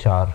4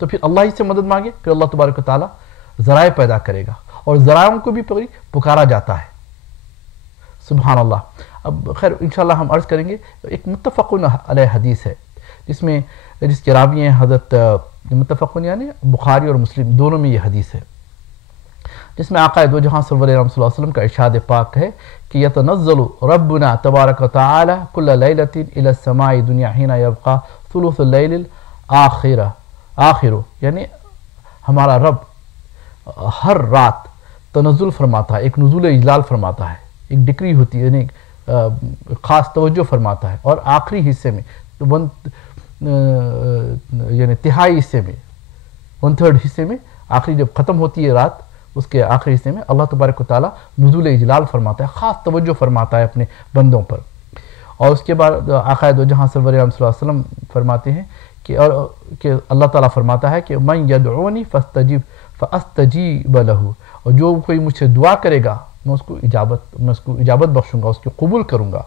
تو پھر اللہ ہی سے مدد مانگے، پھر اللہ تبارک و تعالیٰ ذرائع پیدا کرے گا، اور ذرائعوں کو بھی پکارا جاتا ہے۔ سبحان اللہ۔ اب خیر انشاءاللہ ہم عرض کریں گے، ایک متفقن علیہ حدیث ہے جس کے راوی ہیں حضرت متفقن یعنی بخاری اور مسلم دونوں میں یہ حدیث ہے، جس میں آقا دو جہاں سرور اکرم صلی اللہ علیہ وسلم کا ارشاد پاک ہے کہ یتنزل ربنا تبارک و تعالی کل لیلۃ الی السماء دنیا حین یبقى ثلث اللیل آخر، یعنی ہمارا رب ہر رات تنزل فرماتا ہے، ایک نزول اجلال فرماتا ہے، ایک ڈکری ہوتی ہے، یعنی خاص توجہ فرماتا ہے، اور آخری حصے میں یعنی تہائی حصے میں 1/3 حصے میں، آخری جب ختم ہوتی ہے رات اس کے آخری حصے میں اللہ تبارک و تعالیٰ نزول اجلال فرماتا ہے، خاص توجہ فرماتا ہے اپنے بندوں پر۔ اور اس کے بعد آقا دو جہاں سرور اکرم صلی اللہ علیہ وسلم فرماتے ہیں کہ اللہ تعالیٰ فرماتا ہے کہ من یدعونی فاستجیب لہ، اور جو کوئی مجھ سے دعا کرے گا میں اس کو اجابت بخشوں گا، اس کی قبول کروں گا۔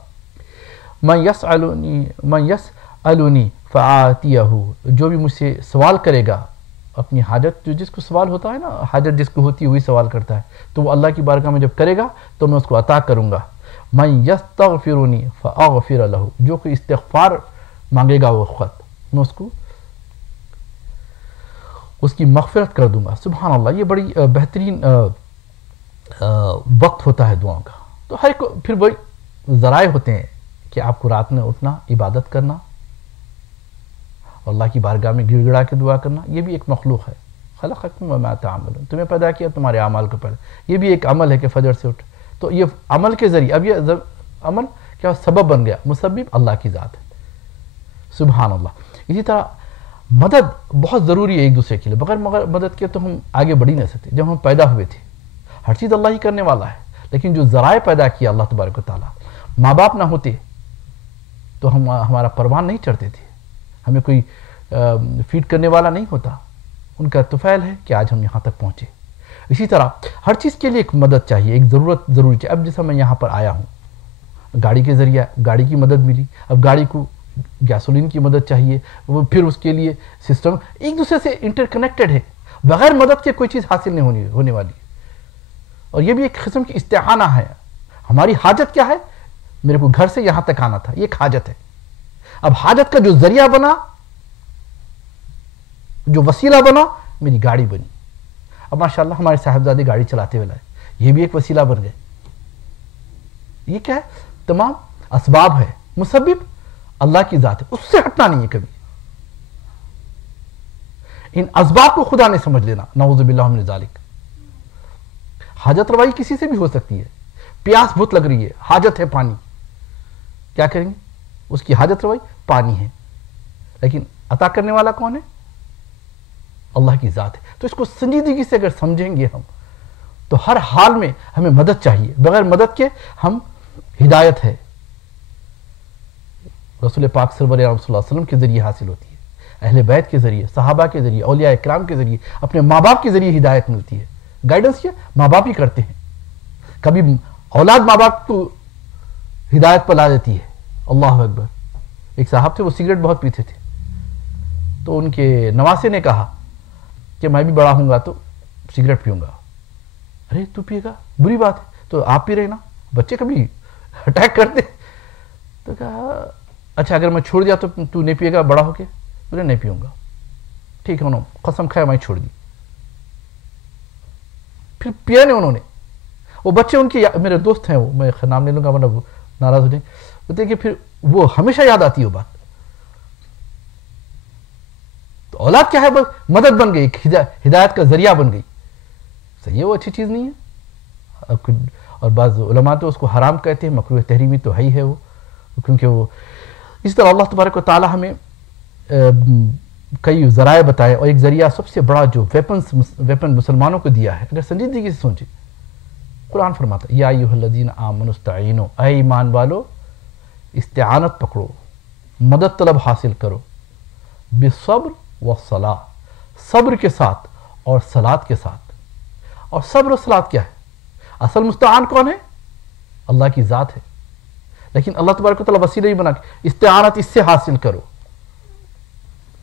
من یسألنی فآتیہ، جو بھی مجھ سے سوال کرے گا اپنی حاجت، جو جس کو سوال ہوتا ہے نا، حاجت جس کو ہوتی ہے وہی سوال کرتا ہے، تو وہ اللہ کی بارگاہ میں جب کرے گا تو میں اس کو عطا کروں گا۔ من یستغفرنی فاغفر لہ، جو کوئی استغفار مانگے گا وہ وقت میں اس کی مغفرت کر دوں گا۔ سبحان اللہ، یہ بڑی بہترین وقت ہوتا ہے دعاؤں کا۔ تو ہر کو پھر وہی ذرائع ہوتے ہیں کہ آپ کو رات میں اٹھنا، عبادت کرنا، اللہ کی بارگاہ میں گڑ گڑا کے دعا کرنا، یہ بھی ایک مخلوق ہے۔ خلقکم وما تعملون، تمہیں پیدا کیا تمہارے اعمال کو پیدا، یہ بھی ایک عمل ہے کہ فجر سے اٹھ، تو یہ عمل کے ذریعے، اب یہ عمل کیا سبب بن گیا، مسبب اللہ کی ذات ہے۔ سبحان اللہ۔ اسی طرح مدد بہت ضروری ہے ایک دوسرے کے لیے، بغیر مدد کے تو ہم آگے بڑھ ہی نہیں سکتے۔ جب ہم پیدا ہوئے تھے ہر چیز اللہ ہی کرنے والا ہے، لیکن جو ذرائع پیدا کیا اللہ تبارک و تعالیٰ، ماں باپ نہ ہوتے تو ہمارا پروان نہیں چڑھتے تھے، ہمیں کوئی فیڈ کرنے والا نہیں ہوتا، ان کا طفیل ہے کہ آج ہم یہاں تک پہنچے۔ اسی طرح ہر چیز کے لیے ایک مدد چاہیے، ایک ضرورت ضروری چاہیے۔ اب جیسا میں یہاں پر آیا ہوں، گاڑی کے ذریعہ گاڑی کی مدد ملی، اب گاڑی کو گیسولین کی مدد چاہیے، وہ پھر اس کے لیے سسٹم ایک دوسرے سے انٹر کنیکٹڈ ہے، بغیر مدد کے کوئی چیز حاصل نہیں ہونے والی۔ اور یہ بھی ایک قسم کی استعانہ ہے۔ ہماری حاجت کیا ہے؟ میرے کو گھر سے یہاں تک آنا تھا، یہ ایک حاجت ہے۔ اب حاجت کا جو ذریعہ بنا، جو وسیلہ بنا، میری گاڑی بنی۔ اب ماشاءاللہ ہمارے صاحبزادے گاڑی چلاتے ہوئے لائے، یہ بھی ایک وسیلہ بن گئے۔ یہ کیا ہے؟ تمام اسباب ہے، مسبب اللہ کی ذات ہے، اس سے ہٹنا نہیں ہے کبھی۔ ان اسباب کو خدا نے سمجھ لینا، نعوذ باللہ من ذالک۔ حاجت روائی کسی سے بھی ہو سکتی ہے، پیاس بہت لگ رہی ہے، حاجت ہے پانی، کیا کریں گے؟ اس کی حاجت روائی پانی ہے، لیکن عطا کرنے والا کون ہے؟ اللہ کی ذات ہے۔ تو اس کو سنجیدگی سے اگر سمجھیں گے ہم تو ہر حال میں ہمیں مدد چاہیے، بغیر مدد کے ہم ہدایت ہے رسول پاک صلی اللہ علیہ وسلم کے ذریعے حاصل ہوتی ہے، اہل بیت کے ذریعے، صحابہ کے ذریعے، اولیاء اکرام کے ذریعے، اپنے ماں باپ کے ذریعے ہدایت ملتی ہے۔ گائیڈنس کیا ماں باپ ہی کرتے ہیں، کبھی اولاد ماں باپ کو ہدایت پر لا دیتی ہے۔ اللہ اکبر۔ ایک صاحب تھے، وہ سگریٹ بہت پیتے تھے، تو ان کے نواسے نے کہا کہ میں بھی بڑا ہوں گا تو سگریٹ پیوں گا۔ ارے تو پیے گا، بری بات ہے، تو آپ پی رہے نا، بچے کبھی اٹیک کرتے۔ تو کہا اچھا اگر میں چھوڑ دیا تو تو نہیں پیے گا بڑا ہو کے؟ بولے نہیں پیوں گا۔ ٹھیک ہے، انہوں قسم کھایا، میں چھوڑ دی، پھر پیا نہیں انہوں نے۔ وہ بچے ان کے میرے دوست ہیں، وہ میں نام لے لوں گا ورنہ وہ ناراض ہو جائیں، بولتے کہ پھر وہ ہمیشہ یاد آتی ہے وہ بات۔ تو اولاد کیا ہے؟ بس مدد بن گئی، ہدایت کا ذریعہ بن گئی۔ صحیح ہے، وہ اچھی چیز نہیں ہے، اور بعض علماء تو اس کو حرام کہتے ہیں، مکروہ تحریمی تو ہے ہی ہے وہ، کیونکہ وہ اس طرح اللہ تبارک و تعالی ہمیں کئی ذرائع بتائے، اور ایک ذریعہ سب سے بڑا جو ویپن مسلمانوں کو دیا ہے، اگر سنجیدگی سے سوچیں، قرآن فرماتا ہے یا ایھا الذین آمنوا استعینوا، اے ایمان والو استعانت پکڑو، مدد طلب حاصل کرو، بالصبر والصلاۃ، صبر کے ساتھ اور صلاۃ کے ساتھ۔ اور صبر و صلاۃ کیا ہے؟ اصل مستعان کون ہے؟ اللہ کی ذات ہے، لیکن اللہ تبارک و تعالیٰ وسیلہ ہی بنا کے استعانت اس سے حاصل کرو۔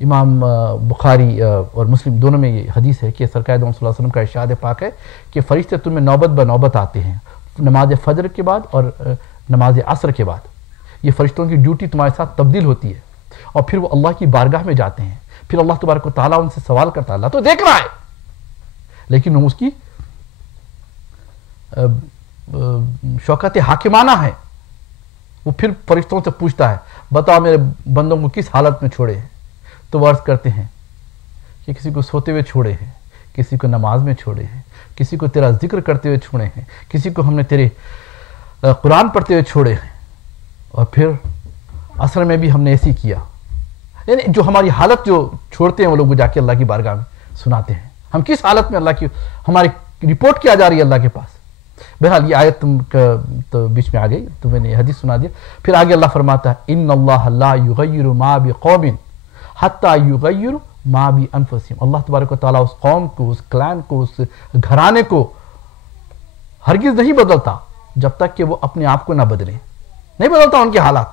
امام بخاری اور مسلم دونوں میں یہ حدیث ہے کہ سرکار دو صلی اللہ علیہ وسلم کا ارشاد پاک ہے کہ فرشتے تمہیں نوبت بنوبت آتے ہیں نماز فجر کے بعد اور نماز عصر کے بعد. یہ فرشتوں کی ڈیوٹی تمہارے ساتھ تبدیل ہوتی ہے اور پھر وہ اللہ کی بارگاہ میں جاتے ہیں. پھر اللہ تبارک و تعالیٰ ان سے سوال کرتا ہے. اللہ تو دیکھ رہا ہے لیکن وہ اس کی شوکت حاکمانہ ہے. وہ پھر فرشتوں سے پوچھتا ہے بتاؤ میرے بندوں کو کس حالت میں چھوڑے ہیں. تو وہ عرض کرتے ہیں کہ کسی کو سوتے ہوئے چھوڑے ہیں, کسی کو نماز میں چھوڑے ہیں, کسی کو تیرا ذکر کرتے ہوئے چھوڑے ہیں, کسی کو ہم نے تیرے قرآن پڑھتے ہوئے چھوڑے ہیں, اور پھر عصر میں بھی ہم نے ایسی کیا. یعنی جو ہماری حالت جو چھوڑتے ہیں وہ لوگ جا کے اللہ کی بارگاہ میں سناتے ہیں ہم کس حالت میں اللہ کی ہماری رپورٹ کیا جا رہی ہے اللہ کے پاس. بہرحال یہ آیت تم تو بیچ میں آ گئی تو میں نے یہ حدیث سنا دیا. پھر آگے اللہ فرماتا ہے ان اللہ لا یغیر ما بقوم حتی یغیر ما بانفسہم. اللہ تبارک و تعالیٰ اس قوم کو, اس کلان کو, اس گھرانے کو ہرگز نہیں بدلتا جب تک کہ وہ اپنے آپ کو نہ بدلیں. نہیں بدلتا ان کے حالات.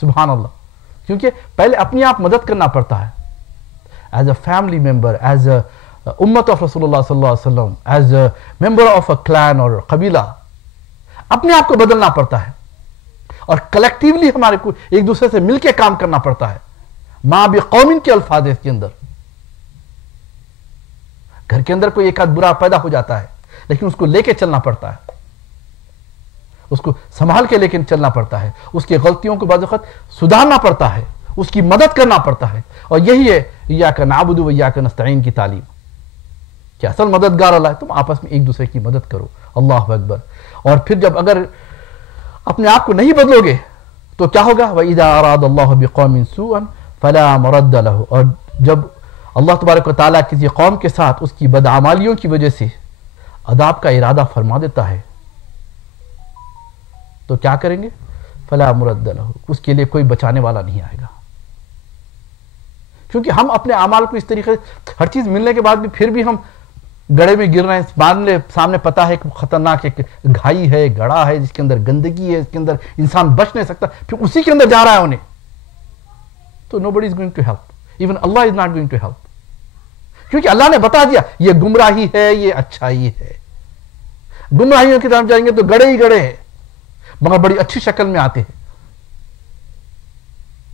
سبحان اللہ. کیونکہ پہلے اپنی آپ مدد کرنا پڑتا ہے as a family member, as a امت آف رسول اللہ صلی اللہ علیہ وسلم, ایز اے ممبر آف اے کلان اور قبیلہ. اپنے آپ کو بدلنا پڑتا ہے اور کلیکٹیولی ہمارے کو ایک دوسرے سے مل کے کام کرنا پڑتا ہے. ماں بقوم کے الفاظ اس کے اندر. گھر کے اندر کوئی ایک آدھ برا پیدا ہو جاتا ہے لیکن اس کو لے کے چلنا پڑتا ہے, اس کو سنبھال کے لے کے چلنا پڑتا ہے, اس کی غلطیوں کو بعض وقت سدھارنا پڑتا ہے, اس کی مدد کرنا پڑتا ہے. اور یہی ہے ایاک نعبد و ایاک نستعین کی تعلیم کہ اصل مددگار اللہ ہے. تم آپس میں ایک دوسرے کی مدد کرو. اللہ اکبر. اور پھر جب اگر اپنے آپ کو نہیں بدلو گے تو کیا ہوگا؟ وَإِذَا أَرَادَ اللَّهُ بِقَوْمٍ سُوءًا فَلَا مَرَدَّ لَهُ. اور جب اللہ تبارک و تعالیٰ کسی قوم کے ساتھ اس کی بدعمالیوں کی وجہ سے عذاب کا ارادہ فرما دیتا ہے تو کیا کریں گے؟ فَلَا مُرَدَّ لَهُ. اس کے لیے کوئی بچانے والا نہیں آئے گا. کیونکہ ہم اپنے اعمال کو اس طریقے سے ہر چیز ملنے کے بعد بھی پھر بھی ہم گڑھے میں گر رہے ہیں. ماننے سامنے پتا ہے کہ خطرناک ایک گھائی ہے, گڑھا ہے جس کے اندر گندگی ہے, اس کے اندر انسان بچ نہیں سکتا, پھر اسی کے اندر جا رہا ہے انہیں. تو nobody is going to help. Even Allah is not going to help. کیونکہ اللہ نے بتا دیا یہ گمراہی ہے, یہ اچھائی ہے. گمراہیوں کی طرف جائیں گے تو گڑھے ہی گڑھے ہیں مگر بڑی اچھی شکل میں آتے ہیں.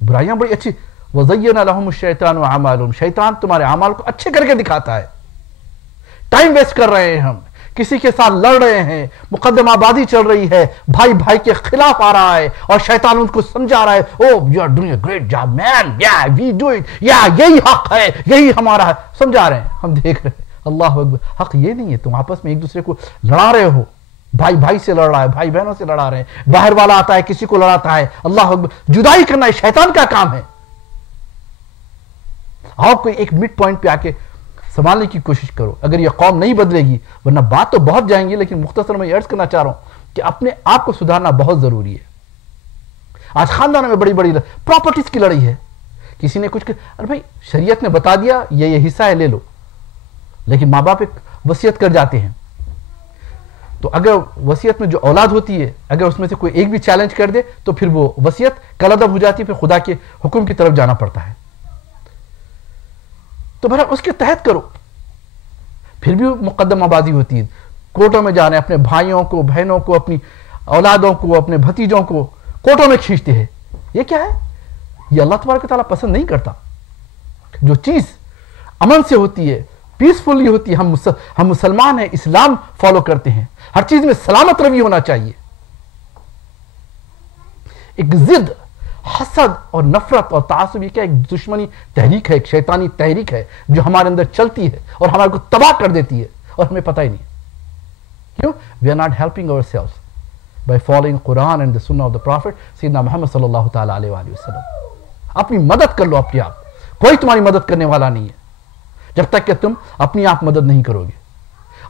برائیاں بڑی اچھی. وَزَيَّنَ لَهُمُ الشَّيْطَانُ أَعْمَالُهُمْ. شیطان تمہارے اعمال کو اچھے کر کے دکھاتا ہے. ٹائم ویسٹ کر رہے ہیں ہم, کسی کے ساتھ لڑ رہے ہیں, مقدمہ بازی چل رہی ہے, بھائی بھائی کے خلاف آ رہا ہے اور شیطان ان کو سمجھا رہا ہے oh you are doing a great job man, yeah we do it, yeah یہی حق ہے, یہی ہمارا ہے. سمجھا رہے ہیں, ہم دیکھ رہے ہیں. اللہ اکبر. حق یہ نہیں ہے. تم آپس میں ایک دوسرے کو لڑا رہے ہو, بھائی بھائی سے لڑ رہا ہے, بھائی بہنوں سے لڑا رہے ہیں, باہر والا آتا ہے کسی کو لڑاتا ہے. اللہ اکبر. جدائی کرنا یہ شیطان کا کام ہے. آپ کوئی ایک مڈ پوائنٹ پہ آ کے سنبھالنے کی کوشش کرو. اگر یہ قوم نہیں بدلے گی, ورنہ بات تو بہت جائیں گی, لیکن مختصر میں یہ عرض کرنا چاہ رہا ہوں کہ اپنے آپ کو سدھارنا بہت ضروری ہے. آج خاندانوں میں بڑی بڑی پراپرٹیز کی لڑائی ہے. کسی نے کچھ ارے بھائی شریعت نے بتا دیا یہ حصہ ہے لے لو, لیکن ماں باپ ایک وصیت کر جاتے ہیں. تو اگر وصیت میں جو اولاد ہوتی ہے اگر اس میں سے کوئی ایک بھی چیلنج کر دے تو پھر وہ وصیت کالعدم ہو جاتی ہے, پھر خدا کے حکم کی طرف جانا پڑتا ہے. تو بھلا اس کے تحت کرو. پھر بھی مقدمہ بازی ہوتی ہے, کوٹوں میں جانا ہے, اپنے بھائیوں کو, بہنوں کو, اپنی اولادوں کو, اپنے بھتیجوں کو کوٹوں میں کھینچتے ہیں. یہ کیا ہے؟ یہ اللہ تبارک و تعالیٰ پسند نہیں کرتا. جو چیز امن سے ہوتی ہے, پیسفلی ہوتی ہے, ہم مسلمان ہیں, اسلام فالو کرتے ہیں, ہر چیز میں سلامت روی ہونا چاہیے. ایک ضد, حسد اور نفرت اور تعصب یہ کیا ایک دشمنی تحریک ہے, ایک شیطانی تحریک ہے جو ہمارے اندر چلتی ہے اور ہمارے کو تباہ کر دیتی ہے اور ہمیں پتہ ہی نہیں. کیوں؟ we are not helping ourselves by following Quran and the Sunnah of the Prophet سیدنا محمد صلی اللہ تعالیٰ علیہ وآلہ وسلم. اپنی مدد کر لو اپنے آپ. کوئی تمہاری مدد کرنے والا نہیں ہے جب تک کہ تم اپنی آپ مدد نہیں کرو گے.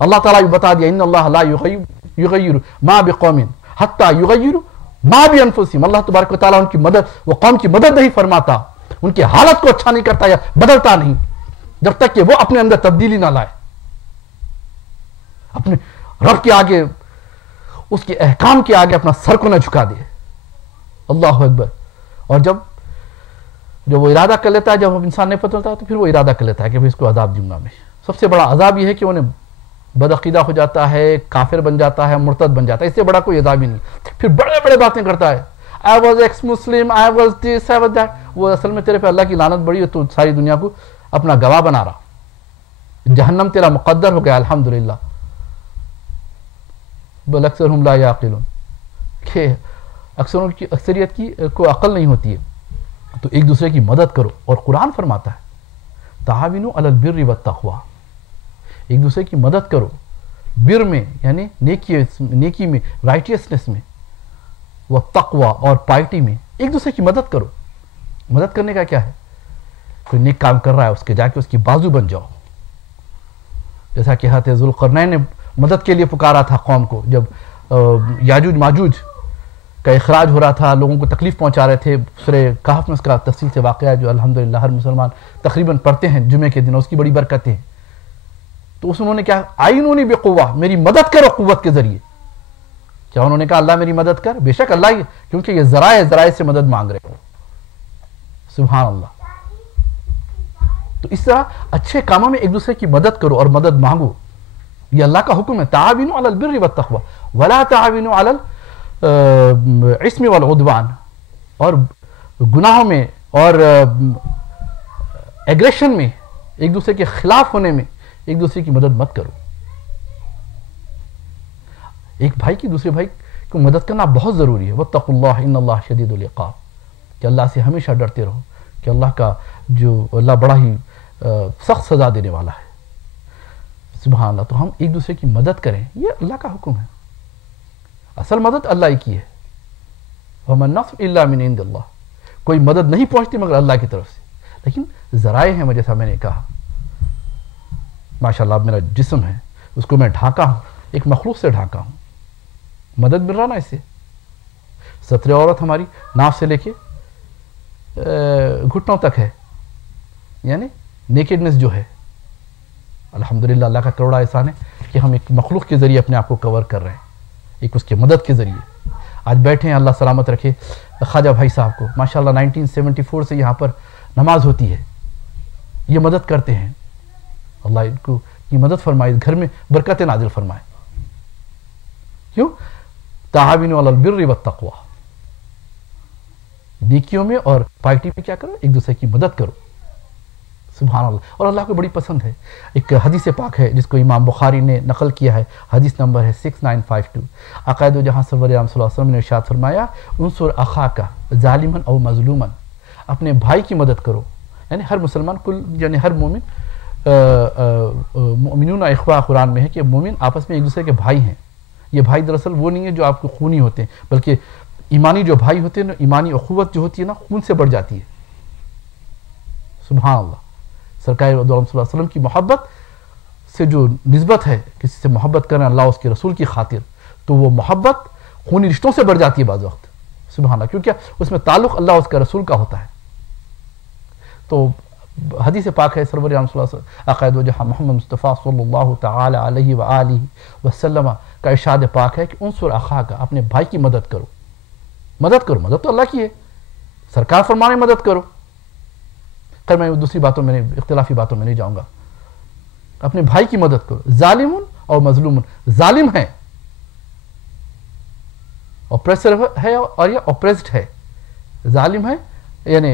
اللہ تعالیٰ بھی بتا دیا ان اللہ لا یغیر ما بقوم حتی یغیر ما بانفسہم. اللہ تبارک و تعالیٰ ان کی مدد, وہ قوم کی مدد نہیں فرماتا, ان کی حالت کو اچھا نہیں کرتا یا بدلتا نہیں جب تک کہ وہ اپنے اندر تبدیلی نہ لائے, اپنے رب کے آگے, اس کے احکام کے آگے اپنا سر کو نہ جھکا دے. اللہ اکبر. اور جب جو وہ ارادہ کر لیتا ہے، جب انسان نہیں پتہ ہوتا ہے تو پھر وہ ارادہ کر لیتا ہے کہ اس کو عذاب دوں گا میں. سب سے بڑا عذاب یہ ہے کہ انہیں بدعقیدہ ہو جاتا ہے، کافر بن جاتا ہے، مرتد بن جاتا ہے. اس سے بڑا کوئی عذاب ہی نہیں. پھر بڑے بڑے باتیں کرتا ہے، I was ex-Muslim, I was this, I was that. وہ اصل میں تیرے پہ اللہ کی لعنت بڑی ہے، تو ساری دنیا کو اپنا گواہ بنا رہا. جہنم تیرا مقدر ہو گیا الحمدللہ. بل اکثرہم لا یعقلون، کہ اکثریت کی کو عقل نہیں ہوتی ہے. تو ایک دوسرے کی مدد کرو. اور قرآن فرماتا ہے تعاونوا علی البر والتقوی، ایک دوسرے کی مدد کرو بر میں یعنی نیکی میں، رائٹیسنس میں، والتقوی اور پائٹی میں. ایک دوسرے کی مدد کرو. مدد کرنے کا کیا ہے؟ کوئی نیک کام کر رہا ہے، اس کے جا کے اس کی بازو بن جاؤ. جیسا کہ حضرت ذوالقرنین نے مدد کے لیے پکارا تھا قوم کو، جب یاجوج ماجوج کا اخراج ہو رہا تھا، لوگوں کو تکلیف پہنچا رہے تھے. سورہ کہف میں اس کا تفصیل سے واقعہ ہے جو الحمدللہ ہر مسلمان تقریباً پڑھتے ہیں جمعے کے دن، اس کی بڑی برکتیں ہیں. تو اس انہوں نے کیا، آئینونی بقوہ، میری مدد کرو قوت کے ذریعے. کیا انہوں نے کہا اللہ میری مدد کر؟ بے شک اللہ ہی، کیونکہ یہ ذرائع سے مدد مانگ رہے ہو. سبحان اللہ. تو اس طرح اچھے کاموں میں ایک دوسرے کی مدد کرو اور مدد مانگو. یہ اللہ کا حکم ہے. تعاونوا علی البر والتقوی ولا تعاونوا علی الاسم والعدوان. اور گناہوں میں اور ایگریشن میں، ایک دوسرے کے خلاف ہونے میں ایک دوسرے کی مدد مت کرو. ایک بھائی کی دوسرے بھائی کو مدد کرنا بہت ضروری ہے. واتقوا اللہ ان اللہ شدید العقاب، کہ اللہ سے ہمیشہ ڈرتے رہو، کہ اللہ بڑا ہی سخت سزا دینے والا ہے. سبحان اللہ. تو ہم ایک دوسرے کی مدد کریں، یہ اللہ کا حکم ہے. اصل مدد اللہ ہی کی ہے. وَمَا النَّصْرُ إِلَّا مِنْ عِنْدِ اللَّهِ. کوئی مدد نہیں پہنچتی مگر اللہ کی طرف سے. لیکن ذرائع ہیں، جیسا میں نے کہا. ماشاءاللہ اب میرا جسم ہے، اس کو میں ڈھانکا ہوں، ایک مخلوق سے ڈھانکا ہوں. مدد مل رہا نا اس سے. ستر عورت ہماری ناف سے لے کے گھٹنوں تک ہے، یعنی نیکڈنس جو ہے. الحمدللہ اللہ کا کروڑا احسان ہے کہ ہم ایک مخلوق کے ذریعے اپنے آپ کو کور کر رہے ہیں، ایک اس کے مدد کے ذریعے. آج بیٹھے ہیں، اللہ سلامت رکھے خواجہ بھائی صاحب کو. ماشاءاللہ 1974 سے یہاں پر نماز ہوتی ہے، یہ مدد کرتے ہیں. اللہ ان کو کی مدد فرمائے، گھر میں برکت نازل فرمائے. کیوں؟ تعاونوا علی البر والتقوی. نیکیوں میں اور پائٹی میں کیا کرو؟ ایک دوسرے کی مدد کرو. سبحان اللہ. اور اللہ کو بڑی پسند ہے. ایک حدیث پاک ہے جس کو امام بخاری نے نقل کیا ہے، حدیث نمبر ہے 6952. آقا دو جہاں سرور عالم صلی اللہ علیہ وسلم نے ارشاد فرمایا انصر اخاک ظالما او مظلوما. اپنے بھائی کی مدد کرو. یعنی ہر مسلمان یعنی ہر مومن، مومنون اخوا قرآن میں ہے کہ مومن آپس میں ایک دوسرے کے بھائی ہیں. یہ بھائی دراصل وہ نہیں ہے جو آپ کو خونی ہوتے ہیں، بلکہ ایمانی جو بھائی ہوتے ہیں نا، ایمانی اخوت جو ہوتی ہے نا، خون سے بڑھ جاتی ہے. سبحان اللہ. سرکار صلی اللہ علیہ وسلم کی محبت سے جو نسبت ہے، کسی سے محبت کرنا اللہ اس کے رسول کی خاطر، تو وہ محبت خونی رشتوں سے بڑھ جاتی ہے بعض وقت. سبحان اللہ. کیونکہ اس میں تعلق اللہ اس کا رسول کا ہوتا ہے. تو حدیث پاک ہے سرور عالم صلی اللہ علیہ وسلم عقائد و جہاں محمد مصطفیٰ صلی اللہ تعالی علیہ وآلہ وسلم کا ارشاد پاک ہے کہ انصر اخاک، اپنے بھائی کی مدد کرو. مدد کرو، مدد تو اللہ کی ہے. سرکار فرمانے مدد کرو. خیر میں دوسری باتوں میں اختلافی باتوں میں نہیں جاؤں گا. اپنے بھائی کی مدد کرو. ظالم اور مظلوم، ظالم ہے، اوپریسر ہے اور یہ اوپریسڈ ہے. ظالم ہے یعنی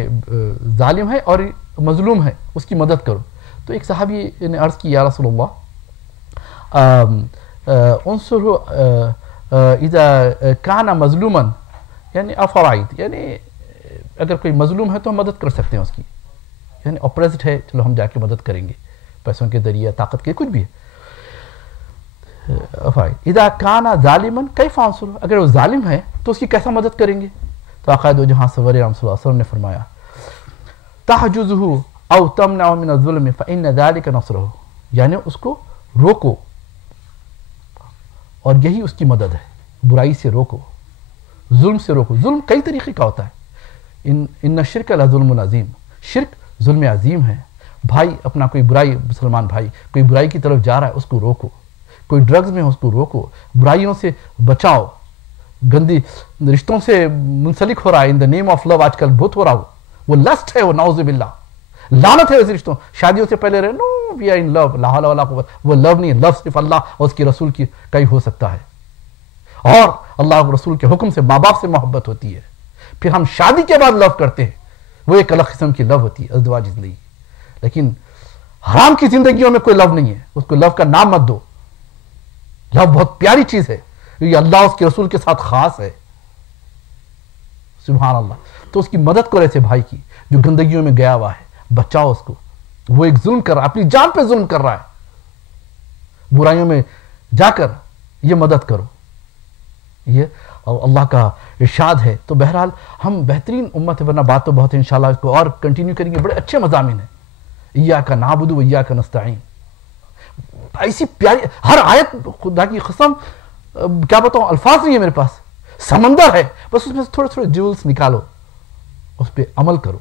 ظالم ہے اور مظلوم ہے، اس کی مدد کرو. تو ایک صحابی نے عرض کی یا رسول اللہ انصر اذا کان مظلوما یعنی افرائید، یعنی اگر کوئی مظلوم ہے تو ہم مدد کر سکتے ہیں اس کی، یعنی اپریسڈ ہے چلو ہم جا کے مدد کریں گے پیسوں کے ذریعے، طاقت کے، کچھ بھی ہے. اذا کان ظالما کیف انصر، اگر وہ ظالم ہے تو اس کی کیسا مدد کریں گے؟ تو آقا دو جہاں سرور عالم صلی اللہ علیہ وسلم نے فرمایا تحجزہ او تمنع من الظلم فان ذلك نصرہ، یعنی اس کو روکو اور یہی اس کی مدد ہے. برائی سے روکو، ظلم سے روکو. ظلم کئی طریقے کا ہوتا ہے. ان الشرک لظلم عظیم، شرک ظلم عظیم ہے. بھائی اپنا کوئی برائی، مسلمان بھائی کوئی برائی کی طرف جا رہا ہے، اس کو روکو. کوئی ڈرگز میں ہے، اس کو روکو. برائیوں سے بچاؤ. گندی رشتوں سے منسلک ہو رہا ہے ان دا نیم آف لو، آج کل بہت ہو رہا ہو. وہ لسٹ ہے، وہ نعوذ باللہ، لعنت ہے ایسے رشتوں. شادیوں سے پہلے رہے نو وی آر ان لو، لا حول ولا قوت، وہ لو نہیں، لو صرف اللہ اور اس کے رسول کی کا ہی ہو سکتا ہے. اور اللہ اور رسول کے حکم سے ماں باپ سے محبت ہوتی ہے. پھر ہم شادی کے بعد لو کرتے ہیں، وہ ایک الگ قسم کی لو ہوتی ہے، ازدواج زندگی. لیکن حرام کی زندگیوں میں کوئی لو نہیں ہے، اس کو لو کا نام مت دو. لو بہت پیاری چیز ہے، یہ اللہ اس کے رسول کے ساتھ خاص ہے. سبحان اللہ. تو اس کی مدد کرو ایسے بھائی کی جو گندگیوں میں گیا ہوا ہے، بچاؤ اس کو. وہ ایک ظلم کر رہا ہے، اپنی جان پہ ظلم کر رہا ہے. برائیوں میں جا کر یہ مدد کرو. یہ اللہ کا ارشاد ہے. تو بہرحال ہم بہترین امت ہے، ورنہ بات تو بہت ہے، انشاءاللہ اس کو اور کنٹینیو کریں گے. بڑے اچھے مضامین ہیں. ایاک نعبد و ایاک نستعین، ایسی پیاری ہر آیت، خدا کی قسم کیا بتاؤں، الفاظ نہیں ہے میرے پاس، سمندر ہے. بس اس میں سے تھوڑے تھوڑے جیولز نکالو، اس پہ عمل کرو.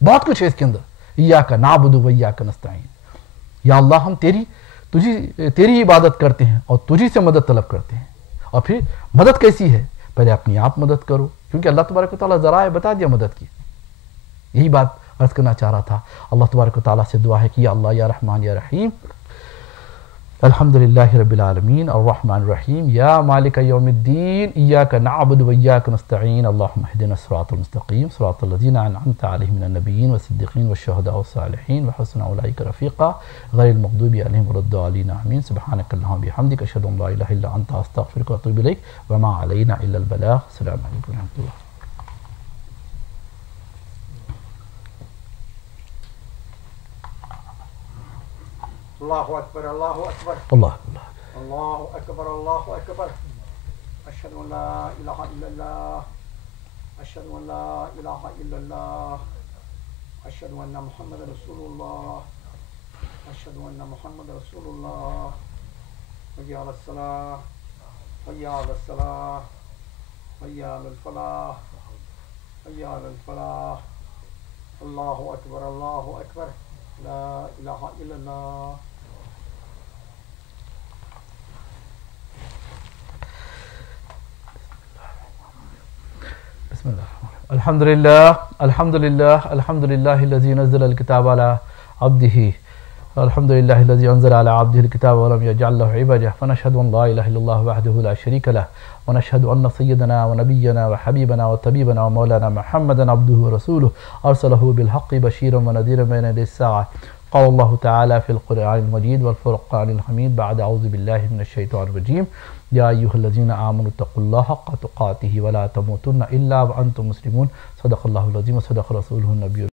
بہت کچھ ہے اس کے اندر. ایاک نعبد و ایاک نستعین، یا اللہ ہم تیری عبادت کرتے ہیں اور تجھی سے مدد طلب کرتے ہیں. اور پھر مدد کیسی ہے؟ پہلے اپنی آپ مدد کرو، کیونکہ اللہ تبارک و تعالیٰ ذرائع بتا دیا مدد کی. یہی بات عرض کرنا چاہ رہا تھا. اللہ تبارک و تعالیٰ سے دعا ہے کہ یا اللہ یا رحمان یا رحیم، الحمدللہ رب العالمین الرحمن الرحیم، یا مالک یوم الدین، ایاک نعبد و ایاک نستعین، اللہم اہدنا الصراط المستقیم، صراط الذین انعمت علیہم من النبیین والصدیقین والشہداء والصالحین وحسن اولئک رفیقا غیر المغضوب علیہم ولا الضالین آمین. سبحانک اللہم بحمدک، اشہد ان لا الہ الا انت، استغفرک واتوب الیک، وما علینا الا البلاغ. السلام علیکم ورحمۃ اللہ. اللہ اکبر، اللہ اکبر، اللہ اللہ اکبر، اللہ اکبر. اشہد ان لا الہ الا اللہ، اشہد ان لا الہ الا اللہ، اشہد ان محمد رسول اللہ، اشہد ان محمد رسول اللہ. حی علی الصلاۃ، حی علی الصلاۃ، حی علی الفلاح، حی علی الفلاح. اللہ اکبر، اللہ اکبر، لا الہ الا اللہ. بسم اللہ. الحمدللہ الحمدللہ الحمدللہ الذی نزل الکتاب علی عبدہ، الحمدللہ الذی انزل علی عبدہ الکتاب ولم یجعل له عوجا، ونشهد ان لا الہ الا اللہ وحدہ لا شریک له، ونشهد ان سیدنا ونبینا وحبیبنا وطبیبنا ومولانا محمدا عبدہ ورسولہ، ارسلہ بالحق بشیرا ونذیرا بین یدی الساعة. قال اللہ تعالی فی القرآن المجید والفرقان الحمید بعد اعوذ باللہ من الشیطان الرجیم. یا ایہا الذین آمنوا اتقوا اللہ حق تقاتہ ولا تموتن الا وانتم مسلمون. صدق اللہ العظیم وصدق رسولہ النبی